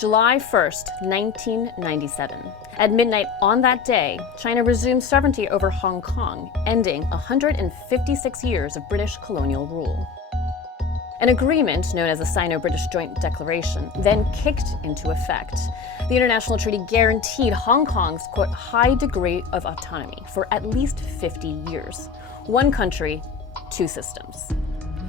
July 1st, 1997. At midnight on that day, China resumed sovereignty over Hong Kong, ending 156 years of British colonial rule. An agreement known as the Sino-British Joint Declaration then kicked into effect. The international treaty guaranteed Hong Kong's, quote, high degree of autonomy for at least 50 years. One country, two systems.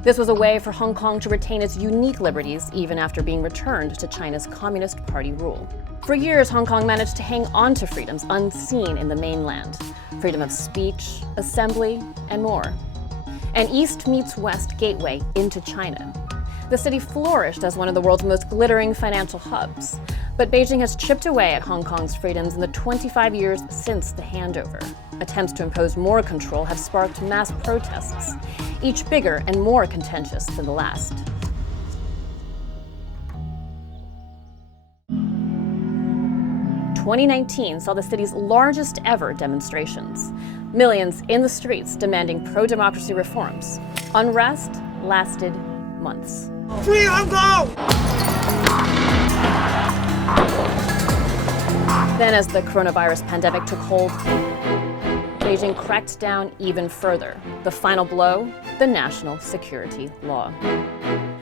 This was a way for Hong Kong to retain its unique liberties even after being returned to China's Communist Party rule. For years, Hong Kong managed to hang on to freedoms unseen in the mainland. Freedom of speech, assembly, and more. An East meets West gateway into China. The city flourished as one of the world's most glittering financial hubs. But Beijing has chipped away at Hong Kong's freedoms in the 25 years since the handover. Attempts to impose more control have sparked mass protests, each bigger and more contentious than the last. – 2019 saw the city's largest ever demonstrations. Millions in the streets demanding pro-democracy reforms. Unrest lasted months. Free Hong Kong! Then, as the coronavirus pandemic took hold, Beijing cracked down even further. The final blow, the National Security Law.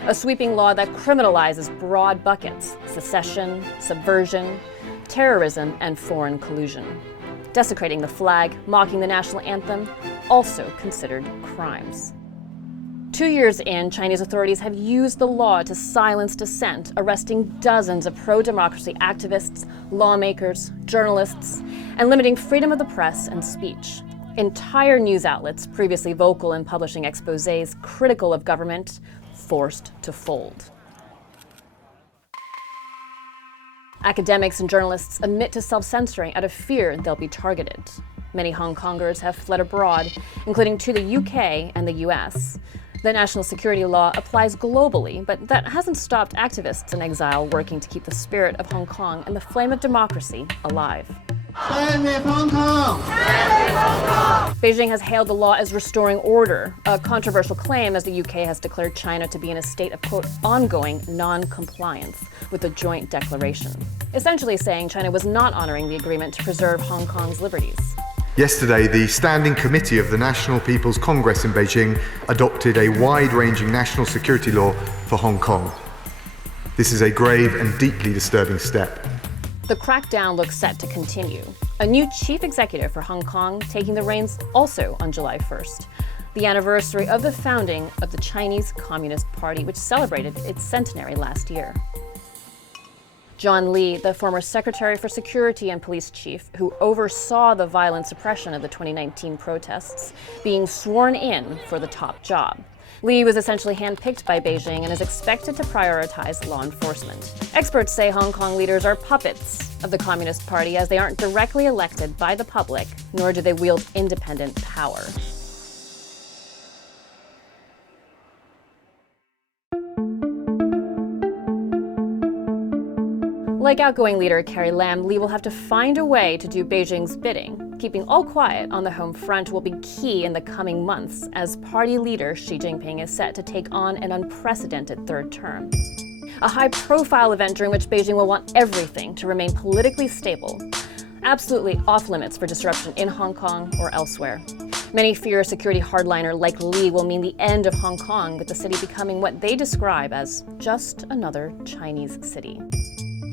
A sweeping law that criminalizes broad buckets: secession, subversion, terrorism, and foreign collusion. Desecrating the flag, mocking the national anthem, also considered crimes. 2 years in, Chinese authorities have used the law to silence dissent, arresting dozens of pro-democracy activists, lawmakers, journalists, and limiting freedom of the press and speech. Entire news outlets, previously vocal in publishing exposés critical of government, forced to fold. Academics and journalists admit to self-censoring out of fear they'll be targeted. Many Hong Kongers have fled abroad, including to the UK and the US. The national security law applies globally, but that hasn't stopped activists in exile working to keep the spirit of Hong Kong and the flame of democracy alive. Stand with Hong Kong! Stand with Hong Kong! Beijing has hailed the law as restoring order, a controversial claim as the UK has declared China to be in a state of, quote, ongoing non-compliance with the joint declaration, essentially saying China was not honoring the agreement to preserve Hong Kong's liberties. Yesterday, the Standing Committee of the National People's Congress in Beijing adopted a wide-ranging national security law for Hong Kong. This is a grave and deeply disturbing step. The crackdown looks set to continue. A new chief executive for Hong Kong taking the reins also on July 1st, the anniversary of the founding of the Chinese Communist Party, which celebrated its centenary last year. John Lee, the former Secretary for Security and Police Chief who oversaw the violent suppression of the 2019 protests, being sworn in for the top job. Lee was essentially handpicked by Beijing and is expected to prioritize law enforcement. Experts say Hong Kong leaders are puppets of the Communist Party as they aren't directly elected by the public, nor do they wield independent power. Like outgoing leader Carrie Lam, Lee will have to find a way to do Beijing's bidding. Keeping all quiet on the home front will be key in the coming months as party leader Xi Jinping is set to take on an unprecedented third term. A high-profile event during which Beijing will want everything to remain politically stable, absolutely off-limits for disruption in Hong Kong or elsewhere. Many fear a security hardliner like Lee will mean the end of Hong Kong, with the city becoming what they describe as just another Chinese city.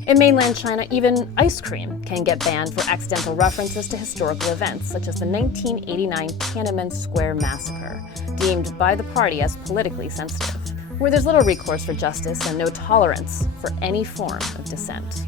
In mainland China, even ice cream can get banned for accidental references to historical events, such as the 1989 Tiananmen Square massacre, deemed by the party as politically sensitive, where there's little recourse for justice and no tolerance for any form of dissent.